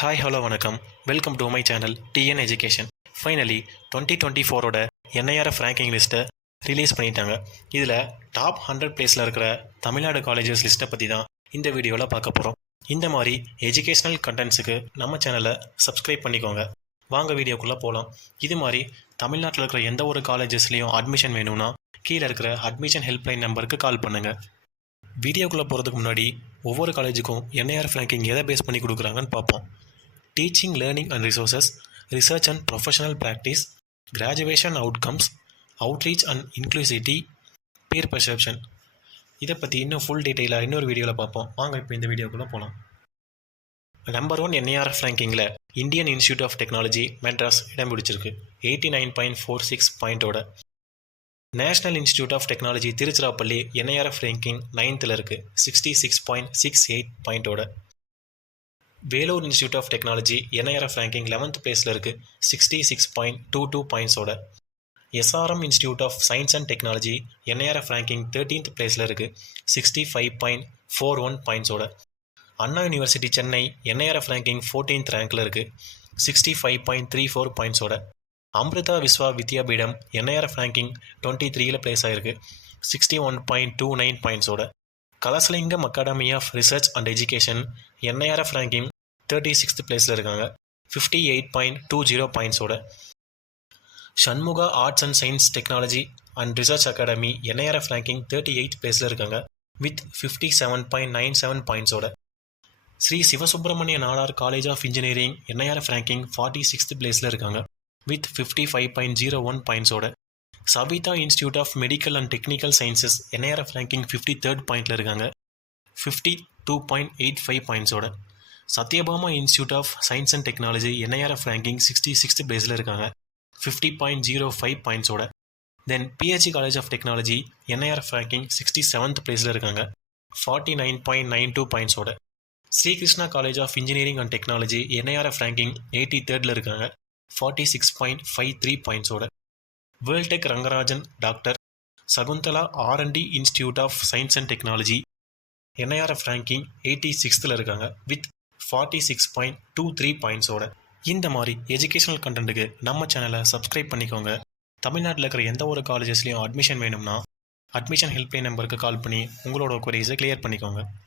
Hi hello வணக்கம். Welcome to my channel TN education. Finally 2024ஓட NIRF ranking லிஸ்ட்டை release பண்ணிட்டாங்க. இதில் டாப் 100 பிளேஸில் இருக்கிற தமிழ்நாடு காலேஜஸ் லிஸ்ட்டை பற்றி தான் இந்த வீடியோவில் பார்க்க போகிறோம். இந்த மாதிரி எஜுகேஷ்னல் கண்டென்ட்ஸுக்கு நம்ம சேனலை சப்ஸ்கிரைப் பண்ணிக்கோங்க. வாங்க வீடியோக்குள்ளே போகலாம். இது மாதிரி தமிழ்நாட்டில் இருக்கிற எந்த ஒரு காலேஜஸ்லேயும் அட்மிஷன் வேணும்னா கீழே இருக்கிற அட்மிஷன் ஹெல்ப்லைன் நம்பருக்கு கால் பண்ணுங்கள். வீடியோக்குள்ளே போகிறதுக்கு முன்னாடி ஒவ்வொரு காலேஜுக்கும் என்ஐஆர்எஃப் ரேங்கிங் எதை பேஸ் பண்ணி கொடுக்குறாங்கன்னு பார்ப்போம். Teaching, learning and resources, research and professional practice, graduation outcomes, outreach and inclusivity, peer perception. இதை பற்றி இன்னும் ஃபுல் டீட்டெயிலாக இன்னொரு வீடியோவில் பார்ப்போம். வாங்க இப்போ இந்த வீடியோக்குள்ளே போகலாம். நம்பர் 1 என்ஐஆர்எஃப் ரேங்கிங்கில் Indian institute of technology Madras இடம் பிடிச்சிருக்கு 89.46 பாயிண்டோட. National institute of technology Tiruchirappalli NIRF ranking 9th இருக்குது 66.68 பாயிண்டோட. Vellore institute of technology NIRF ranking 11th பிளேஸில் இருக்குது 66.22 பாயிண்ட்ஸோட. SRM institute of science and technology NIRF ranking 13th பிளேஸில் இருக்குது 65.41 பாயிண்ட்ஸோட. Anna university Chennai NIRF ranking 14th ரேங்கில் இருக்குது 65.34 பாயிண்ட்ஸோட. அமிர்தா விஸ்வா வித்யாபீடம் என்ஐஆர்எஃப் ரேங்கிங் 23ல் பிளேஸ் ஆகிருக்கு 61.29 பாயிண்ட்ஸோட. Kalasalingam academy of research and education NIRF ranking 36th பிளேஸில் இருக்காங்க 58.20 பாயிண்ட்ஸோட. Shanmugha arts and science technology and research academy NIRF ranking 38th பிளேஸில் இருக்காங்க வித் 57.97 பாயிண்ட்ஸோட. Sri Sivasubramaniya Nadar college of engineering NIRF ranking 46th பிளேஸில் இருக்காங்க வித் 55.01 பாயிண்ட்ஸோட. Saveetha institute of medical and technical sciences NIRF ranking 53rd பாயிண்டில் இருக்காங்க 52.85 பாயிண்ட்ஸோட. Sathyabama institute of science and technology NIRF ranking 66th பிளேஸில் இருக்காங்க 50.05 பாயிண்ட்ஸோட. தென் PHC college of technology NIRF ranking 67th பிளேஸில் இருக்காங்க 49.92 பாயிண்ட்ஸோட. Srikrishna college of engineering and technology NIRF ranking 83rd இருக்காங்க 46.53 பாயிண்ட்ஸோட. Worldtech Rangarajan doctor Shakuntala ஆர்&டி institute of science and technology NIRF ranking 86th இருக்காங்க with 46.23 பாயிண்ட்ஸோட. இந்த மாதிரி educational கண்டென்ட்டுக்கு நம்ம சேனலை சப்ஸ்கிரைப் பண்ணிக்கோங்க. தமிழ்நாட்டில் இருக்கிற எந்த ஒரு காலேஜஸ்லையும் அட்மிஷன் வேணும்னா அட்மிஷன் ஹெல்ப்லைன் நம்பருக்கு கால் பண்ணி உங்களோட குவரிஸை கிளியர் பண்ணிக்கோங்க.